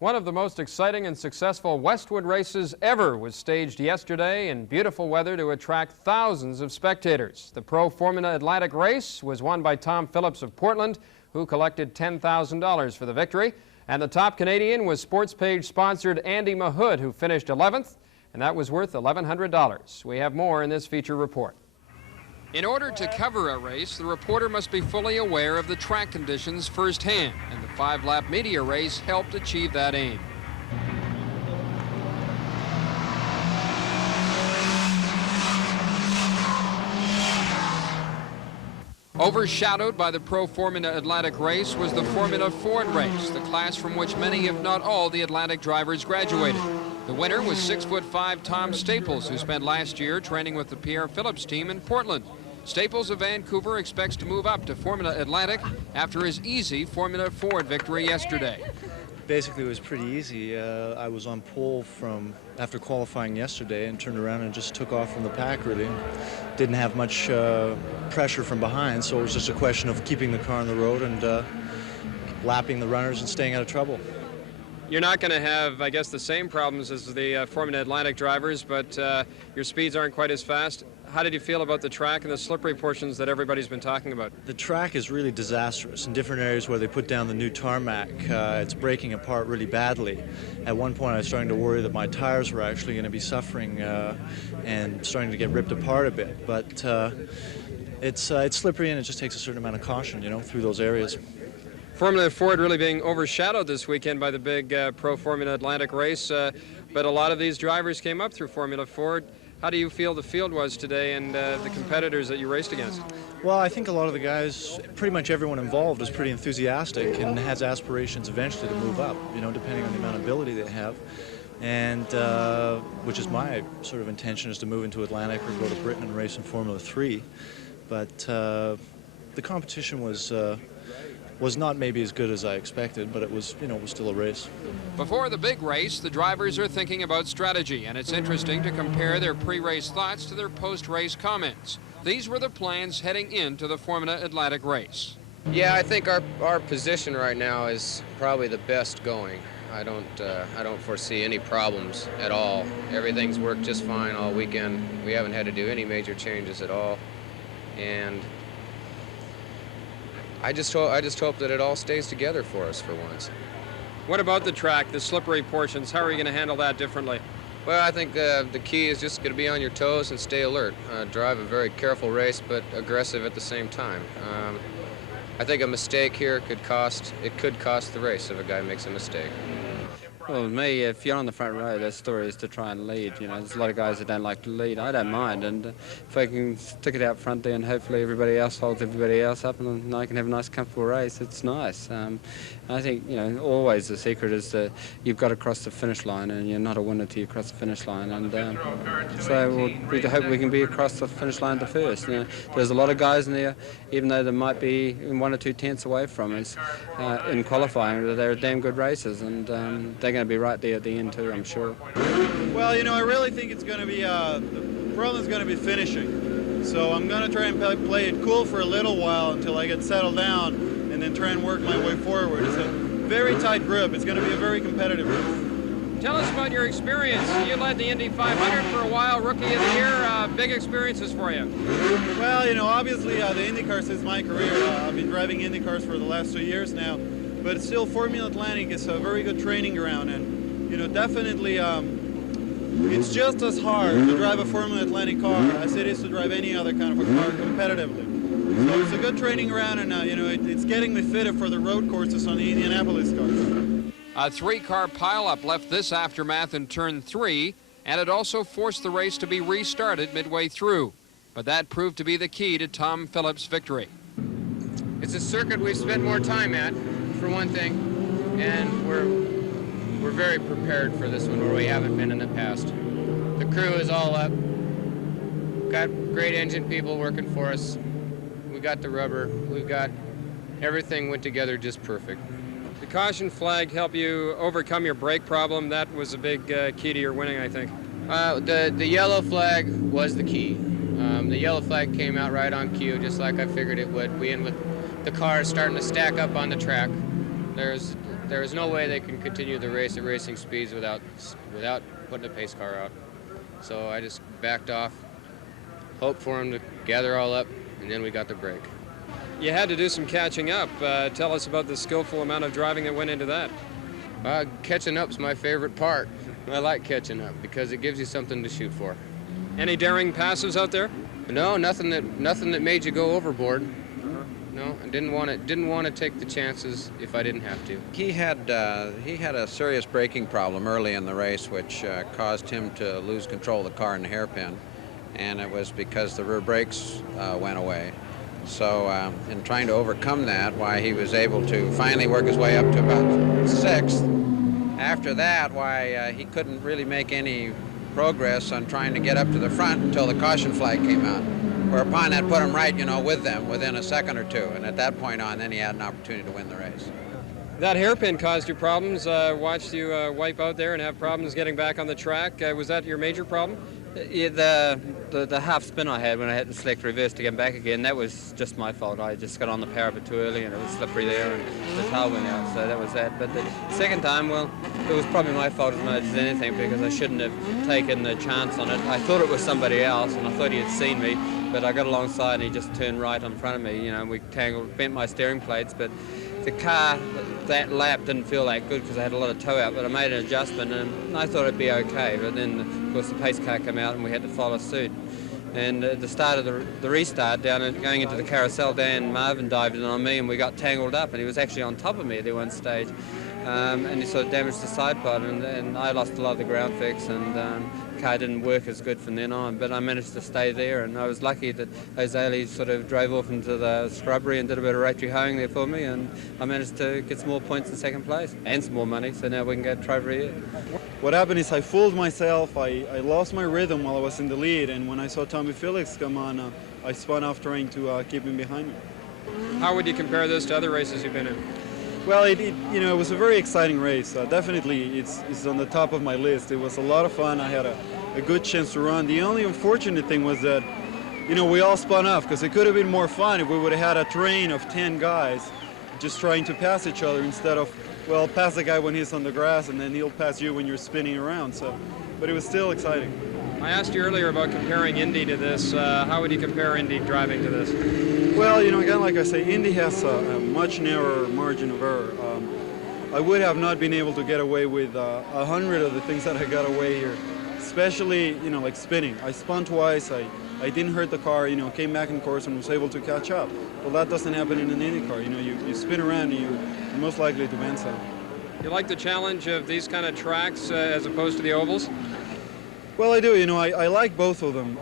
One of the most exciting and successful Westwood races ever was staged yesterday in beautiful weather to attract thousands of spectators. The Pro Formula Atlantic race was won by Tom Phillips of Portland, who collected $10,000 for the victory. And the top Canadian was Sports Page sponsored Andy Mahood, who finished 11th, and that was worth $1,100. We have more in this feature report. In order to cover a race, the reporter must be fully aware of the track conditions firsthand, and the 5-lap media race helped achieve that aim. Overshadowed by the Pro Formula Atlantic race was the Formula Ford race, the class from which many, if not all, the Atlantic drivers graduated. The winner was 6'5" Tom Staples, who spent last year training with the Pierre Phillips team in Portland. Staples of Vancouver expects to move up to Formula Atlantic after his easy Formula Ford victory yesterday. Basically, it was pretty easy. I was on pole after qualifying yesterday and turned around and just took off from the pack, really. Didn't have much pressure from behind, so it was just a question of keeping the car on the road and lapping the runners and staying out of trouble. You're not going to have, I guess, the same problems as the Formula Atlantic drivers, but your speeds aren't quite as fast. How did you feel about the track and the slippery portions that everybody's been talking about? The track is really disastrous. In different areas where they put down the new tarmac, it's breaking apart really badly. At one point I was starting to worry that my tires were actually going to be suffering and starting to get ripped apart a bit. But it's slippery, and it just takes a certain amount of caution, through those areas. Formula Ford really being overshadowed this weekend by the big Pro Formula Atlantic race, but a lot of these drivers came up through Formula Ford. How do you feel the field was today and the competitors that you raced against? Well, I think a lot of the guys, pretty much everyone involved, is pretty enthusiastic and has aspirations eventually to move up, depending on the amount of ability they have. And which is my sort of intention, is to move into Atlantic or go to Britain and race in Formula 3. But the competition was not maybe as good as I expected, but it was, was still a race. Before the big race, the drivers are thinking about strategy, and it's interesting to compare their pre-race thoughts to their post-race comments. These were the plans heading into the Formula Atlantic race. Yeah, I think our position right now is probably the best going. I don't foresee any problems at all. Everything's worked just fine all weekend. We haven't had to do any major changes at all, and I just hope that it all stays together for us for once. What about the track, the slippery portions? How are you going to handle that differently? Well, I think the key is just going to be on your toes and stay alert. Drive a very careful race, but aggressive at the same time. I think a mistake here could cost the race if a guy makes a mistake. Well, with me, if you're on the front row, their story is to try and lead. There's a lot of guys that don't like to lead. I don't mind, and if I can stick it out front there and hopefully everybody else holds everybody else up and I can have a nice, comfortable race, it's nice. I think, always the secret is that you've got to cross the finish line, and you're not a winner till you cross the finish line. And so we hope we can be across the finish line at the first. There's a lot of guys in there, even though they might be 1 or 2 tenths away from us in qualifying, they're damn good racers, and they're going to be right there at the end too, I'm sure. Well, I really think it's going to be, the problem's going to be finishing. So I'm going to try and play it cool for a little while until I get settled down, and then try and work my way forward. It's a very tight group. It's going to be a very competitive race. Tell us about your experience. You led the Indy 500 for a while, Rookie of the Year. Big experiences for you. Well, obviously the IndyCars is my career. I've been driving IndyCars for the last 2 years now. But still, Formula Atlantic is a very good training ground, and definitely it's just as hard to drive a Formula Atlantic car as it is to drive any other kind of a car competitively. So it's a good training ground, and it's getting me fitted for the road courses on the Indianapolis cars. A 3-car pileup left this aftermath in turn 3, and it also forced the race to be restarted midway through. But that proved to be the key to Tom Phillips' victory. It's a circuit we've spent more time at, for one thing, and we're very prepared for this one where we haven't been in the past. The crew is all up. Got great engine people working for us. We got the rubber. We've got everything went together just perfect. The caution flag helped you overcome your brake problem. That was a big key to your winning, I think. The yellow flag was the key. The yellow flag came out right on cue, just like I figured it would. We end with the cars starting to stack up on the track. There's there is no way they can continue the race at racing speeds without putting a pace car out. So I just backed off, hoped for them to gather all up, and then we got the break. You had to do some catching up. Tell us about the skillful amount of driving that went into that. Catching up's my favorite part. I like catching up because it gives you something to shoot for. Any daring passes out there? No, nothing that made you go overboard. No, I didn't want to take the chances if I didn't have to. He had a serious braking problem early in the race, which caused him to lose control of the car in the hairpin, and it was because the rear brakes went away. So in trying to overcome that, why he was able to finally work his way up to about sixth. After that, why he couldn't really make any progress on trying to get up to the front until the caution flag came out. Whereupon that put him right, with them within a second or two. And at that point on, then he had an opportunity to win the race. That hairpin caused you problems. Watched you wipe out there and have problems getting back on the track. Was that your major problem? Yeah, the half spin I had when I had to select reverse to get back again, that was just my fault. I just got on the power bit too early and it was slippery there and the tail went out, so that was that. But the second time, well, it was probably my fault as much as anything because I shouldn't have taken the chance on it. I thought it was somebody else and I thought he had seen me, but I got alongside and he just turned right in front of me. We bent my steering plates, but the car that lap didn't feel that good because I had a lot of toe out, but I made an adjustment and I thought it'd be okay. But then, of course, the pace car came out and we had to follow suit. And at the start of the restart, going into the carousel, Dan Marvin dived in on me and we got tangled up, and he was actually on top of me at one stage. And he sort of damaged the side pod, and I lost a lot of the ground fix, and the car didn't work as good from then on. But I managed to stay there, and I was lucky that Ozali sort of drove off into the scrubbery and did a bit of rotary hoeing there for me, and I managed to get some more points in second place and some more money, so now we can go trophy here. What happened is I fooled myself. I lost my rhythm while I was in the lead, and when I saw Tommy Felix come on, I spun off trying to keep him behind me. How would you compare this to other races you've been in? Well, it was a very exciting race. Definitely, it's on the top of my list. It was a lot of fun. I had a good chance to run. The only unfortunate thing was that, we all spun off because it could have been more fun if we would have had a train of 10 guys just trying to pass each other instead of, well, pass the guy when he's on the grass and then he'll pass you when you're spinning around. But it was still exciting. I asked you earlier about comparing Indy to this. How would you compare Indy driving to this? Well, again, like I say, Indy has a much narrower margin of error. I would have not been able to get away with 100 of the things that I got away here, especially, like spinning. I spun twice, I didn't hurt the car, came back in course and was able to catch up. Well, that doesn't happen in an Indy car. You spin around and you're most likely to bend some. You like the challenge of these kind of tracks as opposed to the ovals? Well, I do. I like both of them.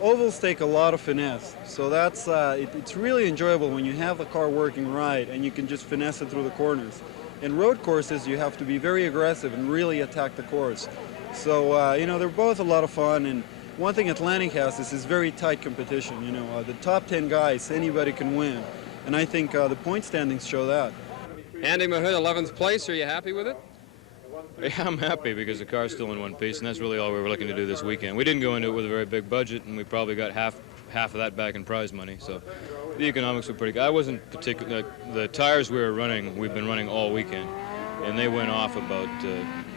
Ovals take a lot of finesse, so that's it's really enjoyable when you have the car working right and you can just finesse it through the corners. In road courses, you have to be very aggressive and really attack the course. So, they're both a lot of fun. And one thing Atlantic has is very tight competition. The top 10 guys, anybody can win. And I think the point standings show that. Andy Mahood, 11th place. Are you happy with it? Yeah, I'm happy because the car's still in one piece, and that's really all we were looking to do this weekend. We didn't go into it with a very big budget, and we probably got half of that back in prize money, so the economics were pretty good. I wasn't particularly, the tires we were running, we've been running all weekend, and they went off about,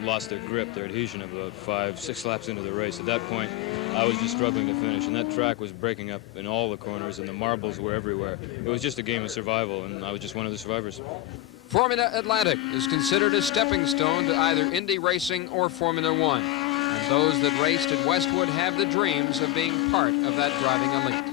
lost their grip, their adhesion about 5-6 laps into the race. At that point, I was just struggling to finish, and that track was breaking up in all the corners, and the marbles were everywhere. It was just a game of survival, and I was just one of the survivors. Formula Atlantic is considered a stepping stone to either Indy racing or Formula One. And those that raced at Westwood have the dreams of being part of that driving elite.